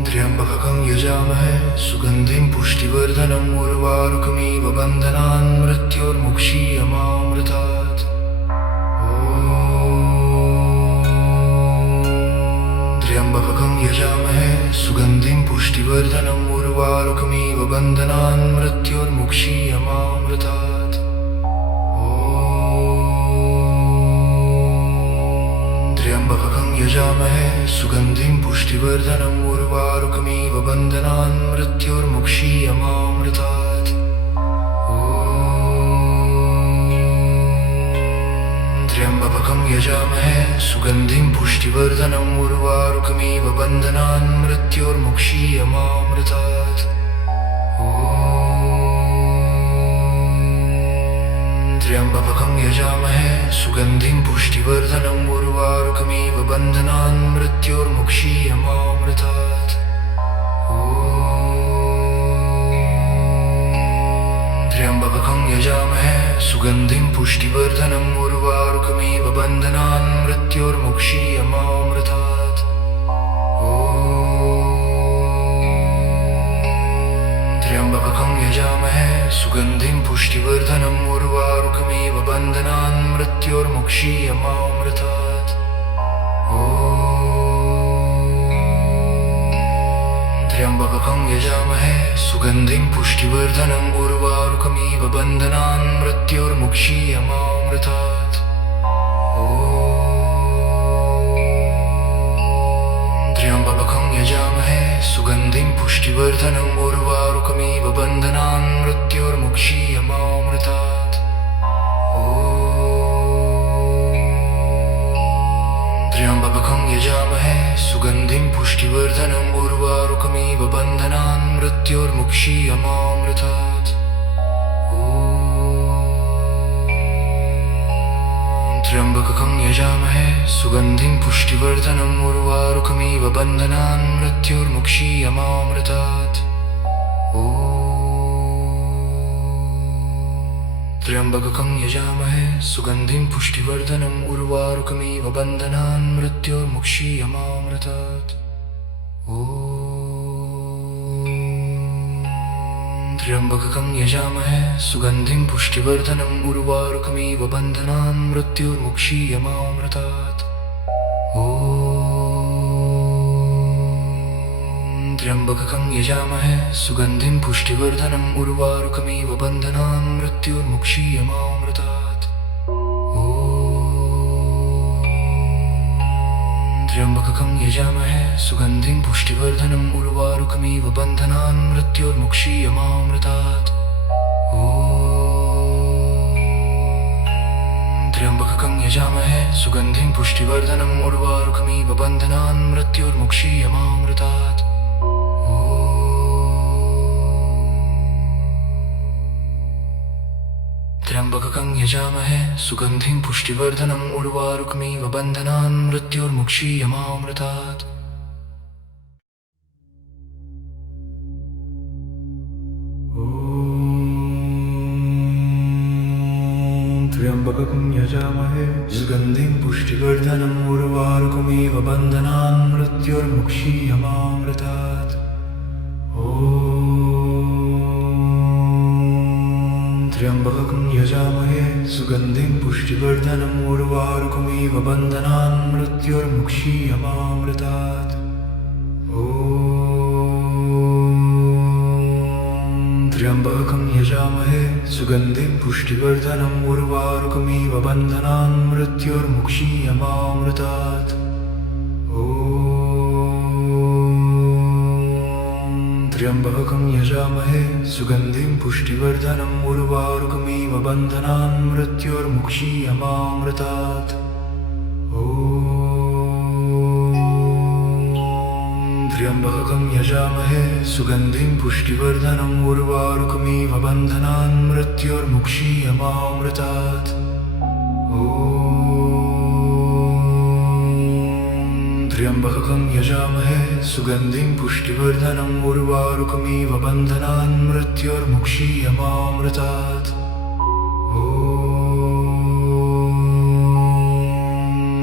त्र्यम्बकं यजामहे सुगन्धिं पुष्टिवर्धनम् उर्वारुकमिव बन्धनान् मृत्योर्मुक्षीयमामृतात्। त्र्यम्बकं यजामहे सुगन्धिं पुष्टिवर्धनम् उर्वारुकमिव बन्धनान् मृत्योर्मुक्षीयमामृतात्। त्र्यम्बकं यजामहे सुगन्धिं पुष्टिवर्धनम् उर्वारुकमिव बन्धनान् मृत्योर्मुक्षीयमामृतात्। त्र्यम्बकं यजामहे सुगन्धिं पुष्टिवर्धनम् उर्वारुकमिव बन्धनान् मृत्योर्मुक्षीयमामृतात्। त्र्यम्बकं यजामहे सुगन्धिं पुष्टिवर्धनम् उर्वारुकमिव बन्धनान् मृत्योर्मुक्षीयमामृतात्। त्र्यम्बकं यजामहे सुगन्धिं पुष्टिवर्धनम् उर्वारुकमिव बन्धनान् मृत्योर्मुक्षीयमामृतात्। त्र्यम्बकं यजामहे सुगन्धिं पुष्टिवर्धनम् उर्वारुकमिव बन्धनान् मृत्योर्मुक्षीयमामृतात्। त्र्यम्बकं यजामहे सुगन्धिं पुष्टिवर्धनम् उर्वारुकमिव बन्धनान् मृत्योर्मुक्षीयमामृतात्। त्र्यम्बकं यजामहे सुगन्धिं पुष्टिवर्धनम् उर्वारुकमिव बन्धनान् मृत्योर्मुक्षीयमामृतात्। त्र्यम्बकं यजामहे सुगन्धिं पुष्टिवर्धनम् उर्वारुकमिव बन्धनान् मृत्योर्मुक्षीयमामृतात्। त्र्यम्बकं यजामहे सुगन्धिं पुष्टिवर्धनम् उर्वारुकमिव बन्धनान् मृत्योर्मुक्षीयमामृतात्। त्र्यम्बकं यजामहे सुगन्धिं पुष्टिवर्धनम् उर्वारुकमिव बन्धनान् मृत्योर्मुक्षीयमामृतात्। त्र्यम्बकं यजामहे सुगन्धिं पुष्टिवर्धनम् उर्वारुकमिव बन्धनान् मृत्योर्मुक्षीयमामृतात्। त्र्यम्बकं यजामहे सुगन्धिं पुष्टिवर्धनम् उर्वारुकमिव बन्धनान् मृत्योर्मुक्षीयमामृतात्। त्र्यम्बकं यजामहे सुगन्धिं पुष्टिवर्धनम् उर्वारुकमिव बन्धनान् मृत्योर्मुक्षीयमामृतात्। त्र्यम्बकं यजामहे सुगन्धिं पुष्टिवर्धनम् उर्वारुकमिव बन्धनान् मृत्योर्मुक्षीयमामृतात्। त्र्यम्बकं यजामहे सुगन्धिं पुष्टिवर्धनम् उर्वारुकमिव बन्धनान् मृत्योर्मुक्षीयमामृतात्। त्र्यम्बकं यजामहे सुगन्धिं पुष्टिवर्धनम् उर्वारुकमिव बन्धनान् मृत्योर्मुक्षीयमामृतात्। त्र्यम्बकं यजामहे सुगन्धिं पुष्टिवर्धनम् उर्वारुकमिव बन्धनान् मृत्योर्मुक्षीयमामृतात्। त्र्यम्बकं यजामहे सुगन्धिं पुष्टिवर्धनम् उर्वारुकमिव बन्धनान् मृत्योर्मुक्षीयमामृतात्। त्र्यम्बकं यजामहे सुगन्धिं पुष्टिवर्धनम् उर्वारुकमिव बन्धनान् मृत्योर्मुक्षीयमामृतात्। त्र्यम्बकं यजामहे सुगन्धिं पुष्टिवर्धनम् उर्वारुकमिव बन्धनान् मृत्योर्मुक्षीयमामृतात्। त्र्यम्बकं यजामहे सुगन्धिं पुष्टिवर्धनम् उर्वारुकमिव बन्धनान् मृत्योर्मुक्षीयमामृतात्।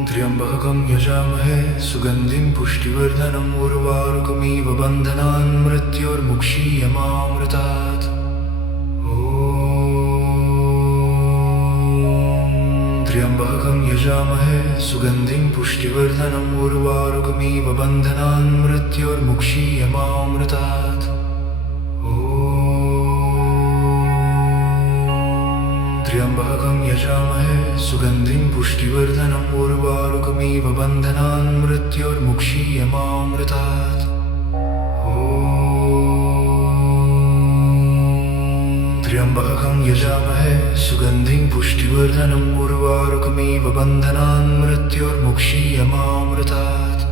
त्र्यम्बकं यजामहे सुगन्धिं पुष्टिवर्धनम् उर्वारुकमिव बन्धनान् मृत्योर्मुक्षीयमामृतात्। त्र्यम्बकं यजामहे सुगन्धिं पुष्टिवर्धनम् उर्वारुकमिव बन्धनान् मृत्योर्मुक्षीयमामृतात्। त्र्यम्बकं यजामहे सुगन्धिं पुष्टिवर्धनम् उर्वारुकमिव बन्धनान् मृत्योर्मुक्षीयमामृतात्। त्र्यम्बकं यजामहे सुगन्धिं पुष्टिवर्धनम् उर्वारुकमिव बन्धनान् मृत्योर्मुक्षीयमामृतात्।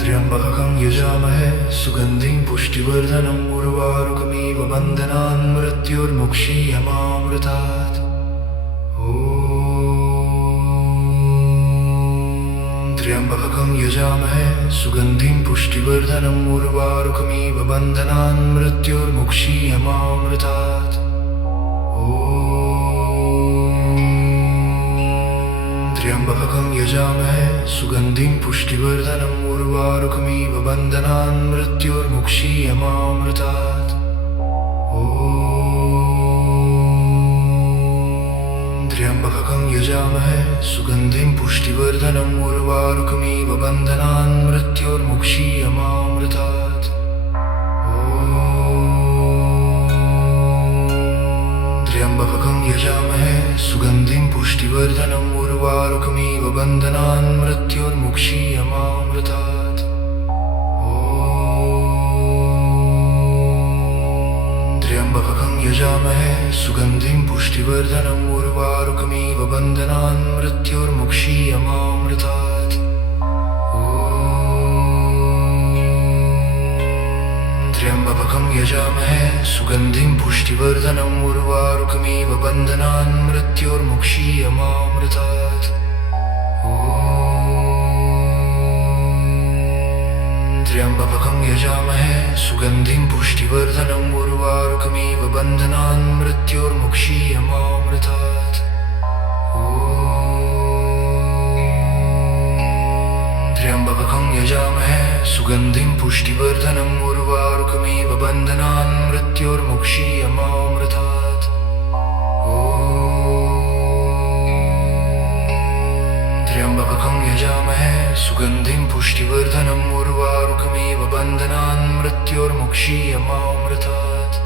त्र्यम्बकं यजामहे सुगन्धिं पुष्टिवर्धनम् उर्वारुकमिव बन्धनान् मृत्योर्मुक्षीयमामृतात्। त्र्यम्बकं यजामहे सुगन्धिं पुष्टिवर्धनम् उर्वारुकमिव बन्धनान् मृत्योर्मुक्षीयमामृतात्। त्र्यम्बकं यजामहे सुगन्धिं पुष्टिवर्धनम् उर्वारुकमिव बन्धनान् मृत्योर्मुक्षीयमामृतात्। त्र्यम्बकं यजामहे सुगन्धिं पुष्टिवर्धनम् उर्वारुकमिव बन्धनान् मृत्योर्मुक्षीयमामृतात्। त्र्यम्बकं यजामहे सुगन्धिं पुष्टिवर्धनम् उर्वारुकमिव बन्धनान् मृत्योर्मुक्षीयमामृतात्। त्र्यम्बकं यजामहे सुगन्धिं पुष्टिवर्धनम् उर्वारुकमिव बन्धनान् मृत्योर्मुक्षीयमामृतात्। त्र्यम्बकं यजामहे सुगन्धिं पुष्टिवर्धनम् उर्वारुकमिव बन्धनान् मृत्योर्मुक्षीयमामृतात्। त्र्यम्बकं यजामहे सुगन्धिं पुष्टिवर्धनम् उर्वारुकमिव बन्धनान् मृत्योर्मुक्षीयमामृतात्। त्र्यम्बकं यजामहे सुगन्धिं पुष्टिवर्धनम् उर्वारुकमिव बन्धनान् मृत्योर्मुक्षीयमामृतात्। त्र्यम्बकं यजामहे सुगन्धिं पुष्टिवर्धनम् उर्वारुकमिव बन्धनान् मृत्योर्मुक्षीयमामृतात्।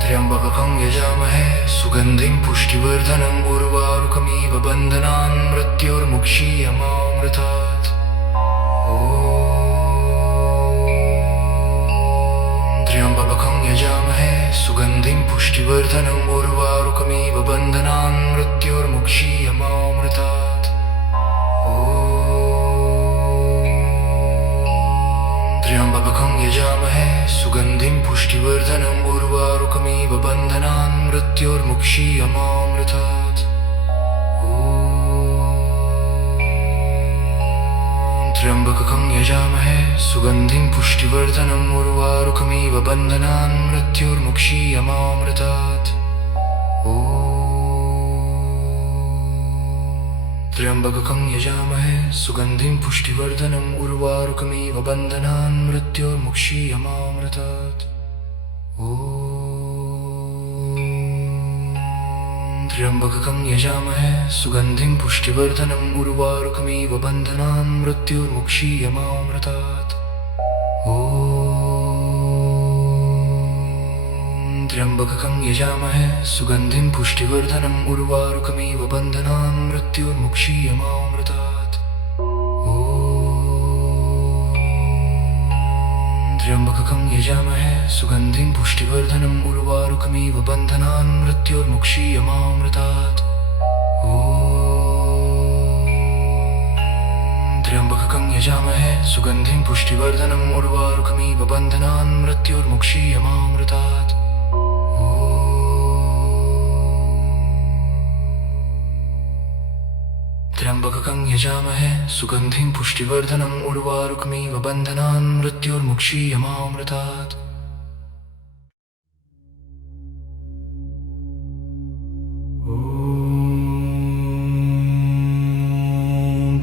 त्र्यम्बकं यजामहे सुगन्धिं पुष्टिवर्धनम् उर्वारुकमिव बन्धनान् मृत्योर्मुक्षीयमामृतात्। त्र्यम्बकं यजामहे सुगन्धिं पुष्टिवर्धनम् उर्वारुकमिव बन्धनान् मृत्योर्मुक्षीयमामृतात्। त्र्यम्बकं यजामहे सुगन्धिं पुष्टिवर्धनम् उर्वारुकमिव बन्धनान् मृत्योर्मुक्षीयमामृतात्। त्र्यम्बकं यजामहे सुगन्धिं पुष्टिवर्धनम् उर्वारुकमिव बन्धनान् मृत्योर्मुक्षीयमामृतात्। त्र्यम्बकं यजामहे सुगन्धिं पुष्टिवर्धनम् उर्वारुकमिव बन्धनान् मृत्योर्मुक्षीयमामृतात्। त्र्यम्बकं यजामहे सुगन्धिं पुष्टिवर्धनम् उर्वारुकमिव बन्धनान् मृत्योर्मुक्षीयमामृतात्। त्र्यम्बकं यजामहे सुगन्धिं पुष्टिवर्धनम् उर्वारुकमिव बन्धनान् मृत्योर्मुक्षीयमामृतात्। त्र्यम्बकं यजामहे सुगन्धिं पुष्टिवर्धनम् उर्वारुकमिव बन्धनान् मृत्योर्मुक्षीयमामृतात्। त्र्यम्बकं यजामहे सुगन्धिं पुष्टिवर्धनम् उर्वारुकमिव बन्धनान् मृत्योर्मुक्षीयमामृतात्। त्र्यम्बकं यजामहे सुगन्धिं पुष्टिवर्धनम् उर्वारुकमिव बन्धनान् मृत्योर्मुक्षीयमामृतात्।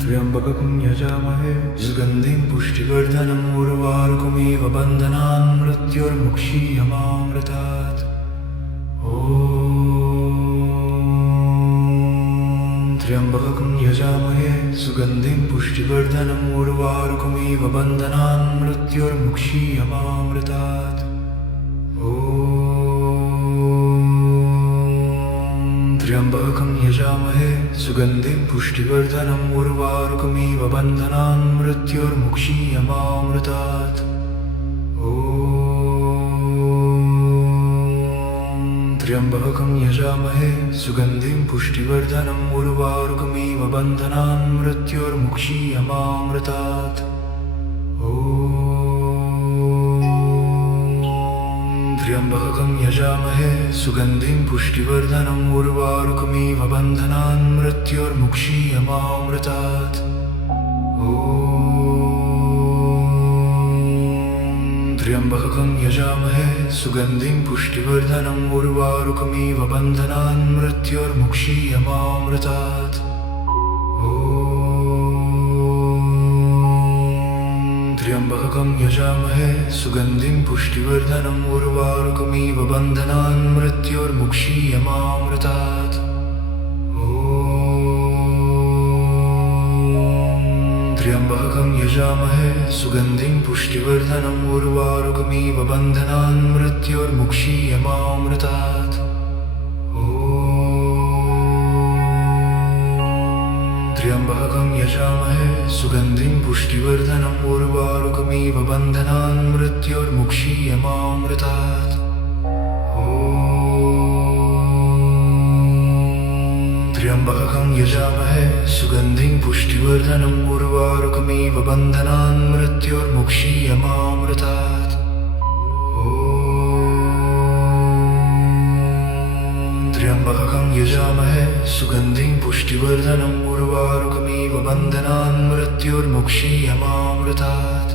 त्र्यम्बकं यजामहे सुगन्धिं पुष्टिवर्धनम् उर्वारुकमिव बन्धनान् मृत्योर्मुक्षीयमामृतात्। त्र्यम्बकं यजामहे सुगन्धिं पुष्टिवर्धनम् उर्वारुकमिव बन्धनान् मृत्योर्मुक्षीयमामृतात्। त्र्यम्बकं यजामहे सुगन्धिं पुष्टिवर्धनम् उर्वारुकमिव बन्धनान् मृत्योर्मुक्षीयमामृतात्। त्र्यम्बकं यजामहे सुगन्धिं पुष्टिवर्धनम् उर्वारुकमिव बन्धनान् मृत्योर्मुक्षीयमामृतात्। त्र्यम्बकं यजामहे सुगन्धिं पुष्टिवर्धनम् उर्वारुकमिव बन्धनान् मृत्योर्मुक्षीयमामृतात्। त्र्यम्बकं यजामहे सुगन्धिं पुष्टिवर्धनम् उर्वारुकमिव बन्धनान् मृत्योर्मुक्षीयमामृतात्। त्र्यम्बकं यजामहे सुगन्धिं पुष्टिवर्धनम् उर्वारुकमिव बन्धनान् मृत्योर्मुक्षीयमामृतात्। त्र्यम्बकं यजामहे सुगन्धिं पुष्टिवर्धनम् उर्वारुकमिव बन्धनान् मृत्योर्मुक्षीयमामृतात्। त्र्यम्बकं यजामहे सुगन्धिं पुष्टिवर्धनम् उर्वारुकमिव बन्धनान् मृत्योर्मुक्षीयमामृतात्। त्र्यम्बकं यजामहे सुगन्धिं पुष्टिवर्धनम् उर्वारुकमिव बन्धनान् मृत्योर्मुक्षीयमामृतात्। त्र्यम्बकं यजामहे सुगन्धिं पुष्टिवर्धनम् उर्वारुकमिव बन्धनान् मृत्योर्मुक्षीयमामृतात्।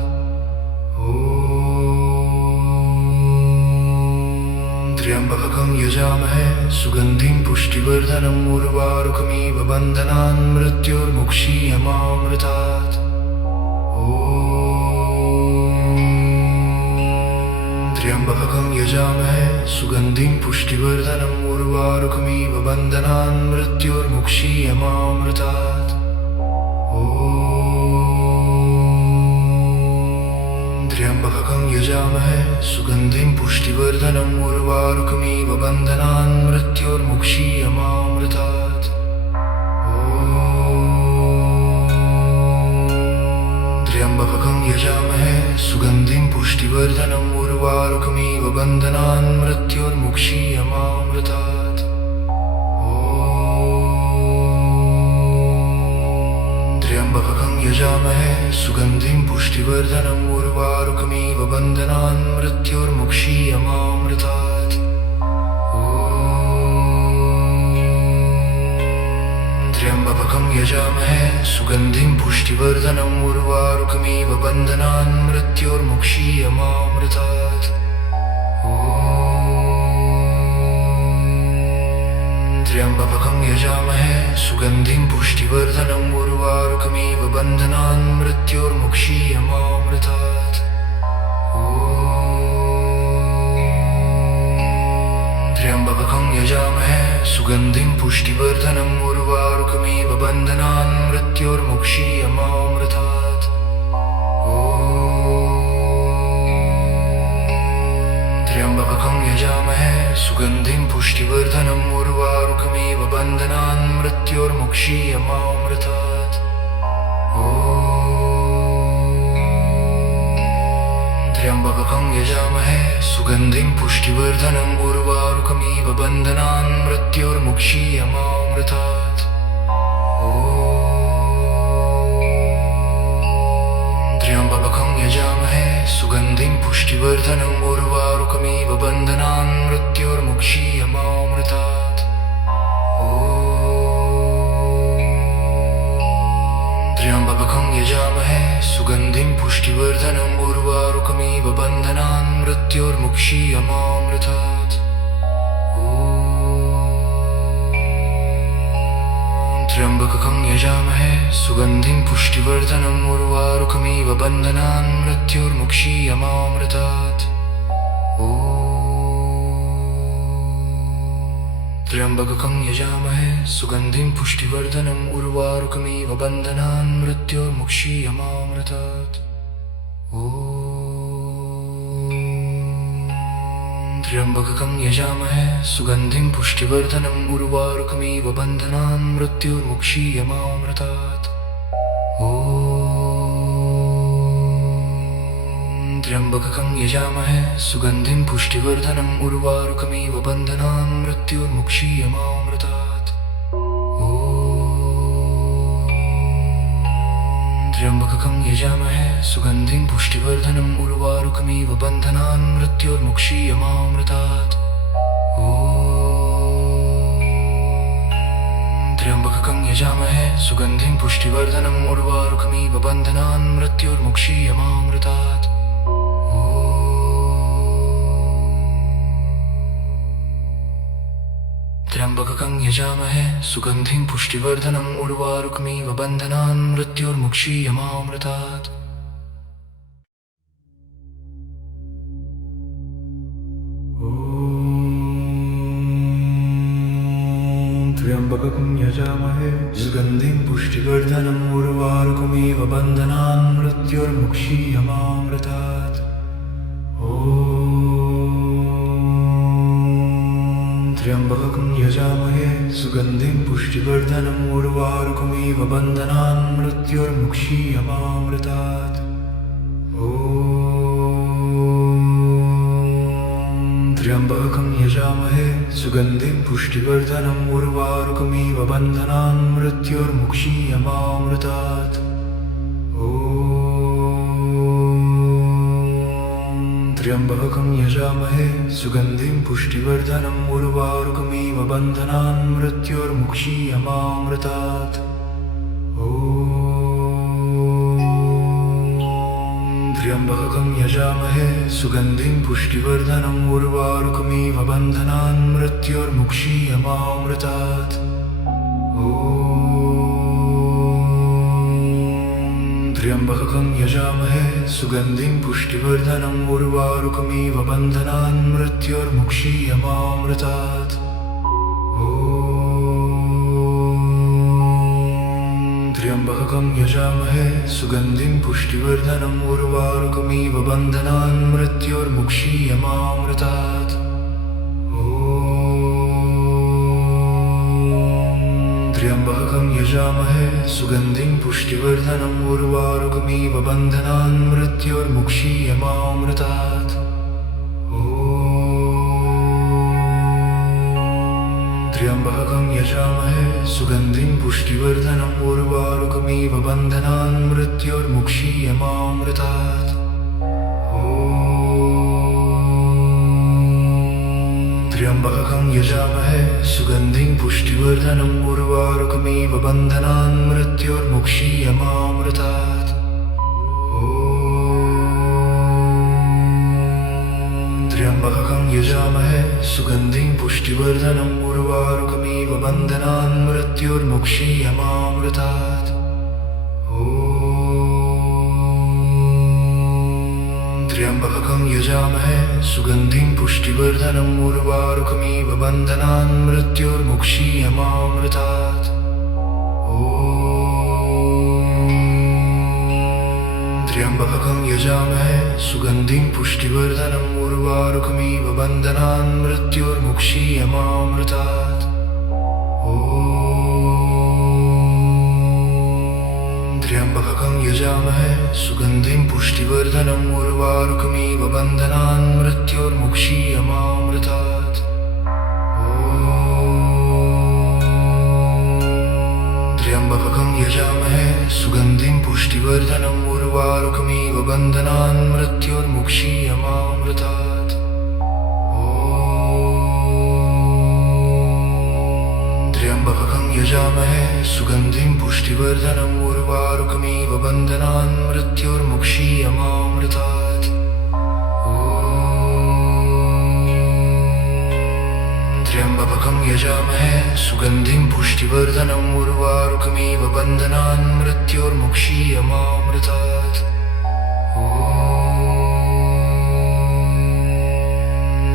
त्र्यम्बकं यजामहे सुगन्धिं पुष्टिवर्धनम् उर्वारुकमिव बन्धनान् मृत्योर्मुक्षीयमामृतात्। त्र्यम्बकं यजामहे सुगन्धिं पुष्टिवर्धनम् उर्वारुकमिव बन्धनान् मृत्योर्मुक्षीयमामृतात्। त्र्यम्बकं यजामहे सुगन्धिं पुष्टिवर्धनम् उर्वारुकमिव बन्धनान् मृत्योर्मुक्षीयमामृतात्। त्र्यम्बकं यजामहे सुगन्धिं पुष्टिवर्धनम् उर्वारुकमिव बन्धनान् मृत्योर्मुक्षीयमामृतात्। त्र्यम्बकं यजामहे सुगन्धिं पुष्टिवर्धनम् उर्वारुकमिव बन्धनान् मृत्योर्मुक्षीयमामृतात्। त्र्यम्बकं यजामहे सुगन्धिं पुष्टिवर्धनम् उर्वारुकमिव बन्धनान् मृत्योर्मुक्षीयमामृतात्। त्र्यम्बकं यजामहे सुगन्धिं पुष्टिवर्धनम् उर्वारुकमिव बन्धनान् मृत्योर्मुक्षीयमामृतात्। त्र्यम्बकं यजामहे सुगन्धिं पुष्टिवर्धनम् उर्वारुकमिव बन्धनान् मृत्योर्मुक्षीयमामृतात्। त्र्यम्बकं यजामहे सुगन्धिं पुष्टिवर्धनम् उर्वारुकमिव बन्धनान् मृत्योर्मुक्षीयमामृतात्। त्र्यम्बकं यजामहे सुगन्धिं पुष्टिवर्धनम् उर्वारुकमिव बन्धनान् मृत्योर्मुक्षीयमामृतात्। त्र्यम्बकं यजामहे सुगन्धिं पुष्टिवर्धनम् उर्वारुकमिव बन्धनान् मृत्योर्मुक्षीयमामृतात्। त्र्यम्बकं यजामहे सुगन्धिं पुष्टिवर्धनम् उर्वारुकमिव बन्धनान् मृत्योर्मुक्षीयमामृतात्। त्र्यम्बकं यजामहे सुगन्धिं पुष्टिवर्धनम् उर्वारुकमिव बन्धनान् मृत्योर्मुक्षीयमामृतात्। त्र्यम्बकं यजामहे सुगन्धिं पुष्टिवर्धनम् उर्वारुकमिव बन्धनान् मृत्योर्मुक्षीयमामृतात्। त्र्यम्बकं यजामहे सुगन्धिं पुष्टिवर्धनम् उर्वारुकमिव बन्धनान् मृत्योर्मुक्षीयमामृतात्। त्र्यम्बकं यजामहे सुगन्धिं पुष्टिवर्धनम् उर्वारुकमिव बन्धनान् मृत्योर्मुक्षीयमामृतात्। त्र्यम्बकं यजामहे सुगन्धिं पुष्टिवर्धनम् उर्वारुकमिव बन्धनान् मृत्योर्मुक्षीयमामृतात्। त्र्यम्बकं यजामहे सुगन्धिं पुष्टिवर्धनम् उर्वारुकमिव बन्धनान् मृत्योर्मुक्षीयमामृतात्। त्र्यम्बकं यजामहे सुगन्धिं पुष्टिवर्धनम् उर्वारुकमिव बन्धनान् मृत्योर्मुक्षीयमामृतात्। त्र्यम्बकं यजामहे सुगन्धिं पुष्टिवर्धनम् उर्वारुकमिव बन्धनान् मृत्योर्मुक्षीयमामृतात्। त्र्यम्बकं यजामहे सुगन्धिं पुष्टिवर्धनम् उर्वारुकमिव बन्धनान् मृत्योर्मुक्षीयमामृतात्। त्र्यम्बकं यजामहे सुगन्धिं पुष्टिवर्धनम् उर्वारुकमिव बन्धनान् मृत्योर्मुक्षीयमामृतात्। त्र्यम्बकं यजामहे सुगन्धिं पुष्टिवर्धनम् उर्वारुकमिव बन्धनान् मृत्योर्मुक्षीयमामृतात्। त्र्यम्बकं यजामहे सुगन्धिं पुष्टिवर्धनम् उर्वारुकमिव बन्धनान् मृत्योर्मुक्षीयमामृतात्। त्र्यम्बकं यजामहे सुगन्धिं पुष्टिवर्धनम् उर्वारुकमिव बन्धनान् मृत्योर्मुक्षीयमामृतात्। त्र्यम्बकं यजामहे सुगन्धिं पुष्टिवर्धनम् उर्वारुकमिव बन्धनान् मृत्योर्मुक्षीयमामृतात्। त्र्यम्बकं यजामहे सुगन्धिं पुष्टिवर्धनम् उर्वारुकमिव बन्धनान् मृत्योर्मुक्षीयमामृतात्। त्र्यम्बकं यजामहे सुगन्धिं पुष्टिवर्धनम् उर्वारुकमिव बन्धनान् मृत्योर्मुक्षीयमामृतात्। त्र्यम्बकं यजामहे सुगन्धिं पुष्टिवर्धनम् उर्वारुकमिव बन्धनान् मृत्योर्मुक्षीयमामृतात्। त्र्यम्बकं यजामहे सुगन्धिं पुष्टिवर्धनम् उर्वारुकमिव बन्धनान् मृत्योर्मुक्षीयमामृतात्। त्र्यम्बकं यजामहे सुगन्धिं पुष्टिवर्धनम् उर्वारुकमिव बन्धनान् मृत्योर्मुक्षीयमामृतात्। त्र्यम्बकं यजामहे सुगन्धिं पुष्टिवर्धनम् उर्वारुकमिव बन्धनान् मृत्योर्मुक्षीयमामृतात्। त्र्यम्बकं यजामहे सुगन्धिं पुष्टिवर्धनम् उर्वारुकमिव बन्धनान् मृत्योर्मुक्षीयमामृतात् त्र्यम्बकं यजामहे सुगन्धिं पुष्टिवर्धनम् उर्वारुकमिव बन्धनान् मृत्योर्मुक्षीयमामृतात् त्र्यम्बकं यजामहे सुगन्धिं पुष्टिवर्धनम् उर्वारुकमिव बन्धनान् मृत्योर्मुक्षीयमामृतात् त्र्यम्बकं यजामहे सुगन्धिं पुष्टिवर्धनम् उर्वारुकमिव बन्धनान् मृत्योर्मुक्षीयमामृतात्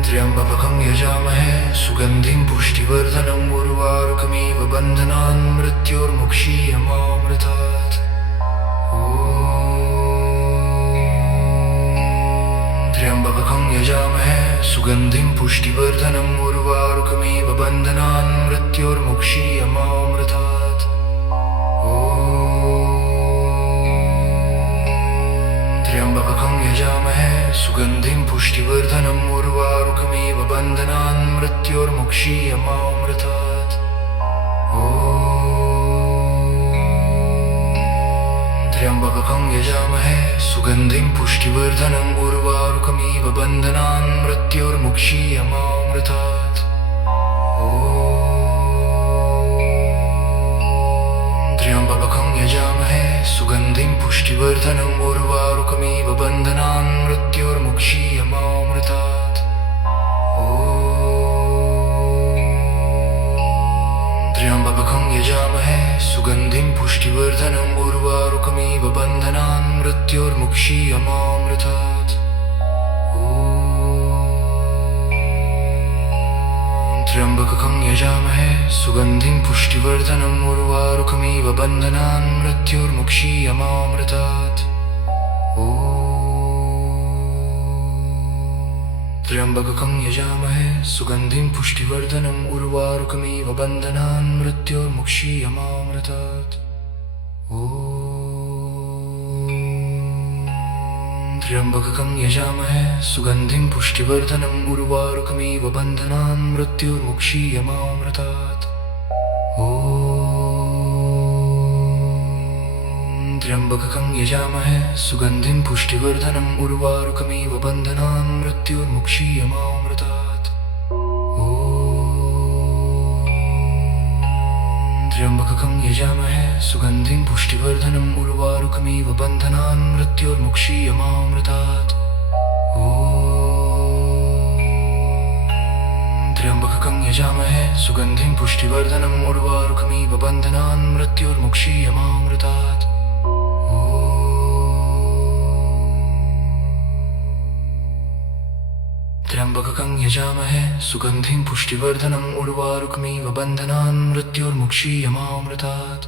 त्र्यम्बकं यजामहे सुगन्धिं पुष्टिवर्धनम् उर्वारुकमिव बन्धनान् मृत्योर्मुक्षीयमामृतात् त्र्यम्बकं यजामहे सुगन्धिं पुष्टिवर्धनम् उर्वारुकमिव बन्धनान् मृत्योर्मुक्षीयमामृतात् त्र्यम्बकं यजामहे सुगन्धिं पुष्टिवर्धनम् उर्वारुकमिव बन्धनान् मृत्योर्मुक्षीयमामृतात् त्र्यम्बकं यजामहे सुगन्धिं पुष्टिवर्धनम् उर्वारुकमिव बन्धनान् मृत्योर्मुक्षीयमामृतात् त्र्यम्बकं यजामहे सुगन्धिं पुष्टिवर्धनम् उर्वारुकमिव बन्धनान् मृत्योर्मुक्षीयमामृतात् त्र्यम्बकं यजामहे सुगन्धिं पुष्टिवर्धनम् उर्वारुकमिव बन्धनान् मृत्योर्मुक्षीयमामृतात् त्र्यम्बकं यजामहे सुगन्धिं पुष्टिवर्धनम् उर्वारुकमिव बन्धनान् मृत्योर्मुक्षीयमामृतात् त्र्यम्बकं यजामहे सुगन्धिं पुष्टिवर्धनम् उर्वारुकमिव बन्धनान् मृत्योर्मुक्षीयमामृतात् त्र्यम्बकं यजामहे सुगन्धिं पुष्टिवर्धनम् उर्वारुकमिव बन्धनान् मृत्योर्मुक्षीयमामृतात् त्र्यम्बकं यजामहे सुगन्धिं पुष्टिवर्धनम् उर्वारुकमिव बन्धनान् मृत्योर्मुक्षीयमामृतात् त्र्यम्बकं यजामहे सुगन्धिं पुष्टिवर्धनम् उर्वारुकमिव बन्धनान् मृत्योर्मुक्षीयमामृतात् त्र्यम्बकं यजामहे सुगन्धिं पुष्टिवर्धनम् उर्वारुकमिव बन्धनान् मृत्योर्मुक्षीयमामृतात् त्र्यम्बकं यजामहे सुगन्धिं पुष्टिवर्धनम् उर्वारुकमिव बन्धनान् मृत्योर्मुक्षीयमामृतात्